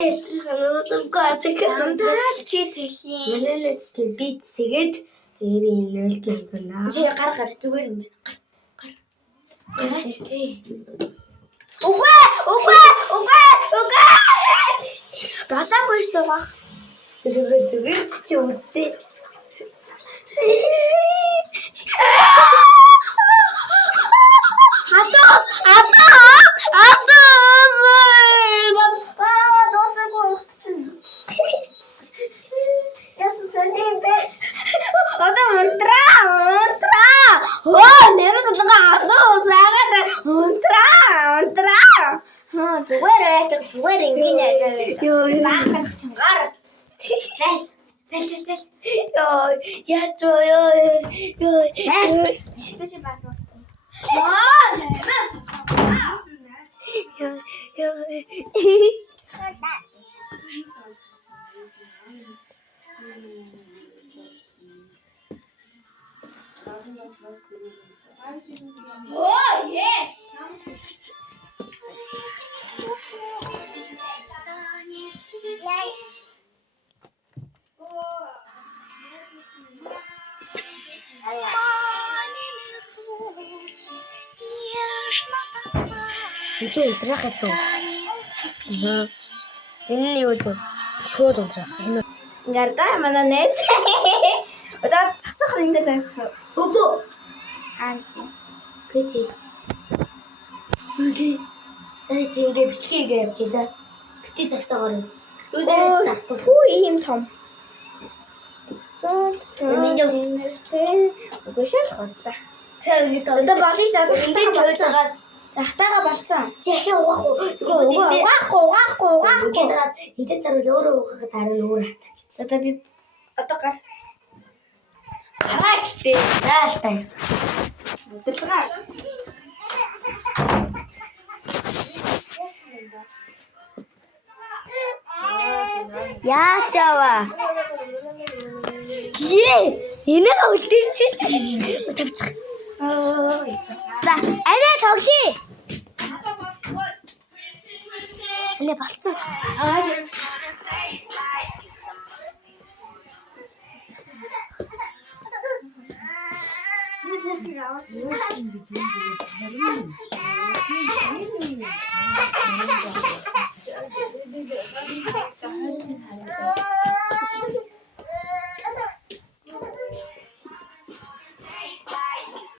Чи тэхийн. Манайд би зэгээд би нөлд натна. Чи гар зүгээр юм байна. Гараач тий. Үгүй. Балаагүй шүү дээ. Зүгээр чи үзтээ. Хатаас. Одоо унтраа. Хөө нэрс лга алуу саагаад унтраа. Зүгээр ингэнэ. Баахах чангаар. Зал. Яач ёо. Зал. Чи баах. Чи унтрах илүү. Энэ юу вэ? Шууд унтрах. Энэ Гарда манай нэт. Одоо засах энэ дээр өгөө. Ааси. Пэти. Чи ингэ бичлэгээ явж за. Бити загсаагаар. Юу дээр загсахгүй. Хүү ийм том. Сол. Үгүй шалхав. Одоо болын шат Эндээ тавьж байгаа. захтаага болцсон. Чи ахи угаах уу? Угаахгүй. Тэгээд эндээс тарвал өөрөө угаахад харин өөр хатаачихсан. Одоо би гар. Гараач дээ. Заалтай. Өдөрлөгөө. Яачава. Энийг үлдээчихсэн. Тавьчих. За, арай тоглоё. Энэ болцсон.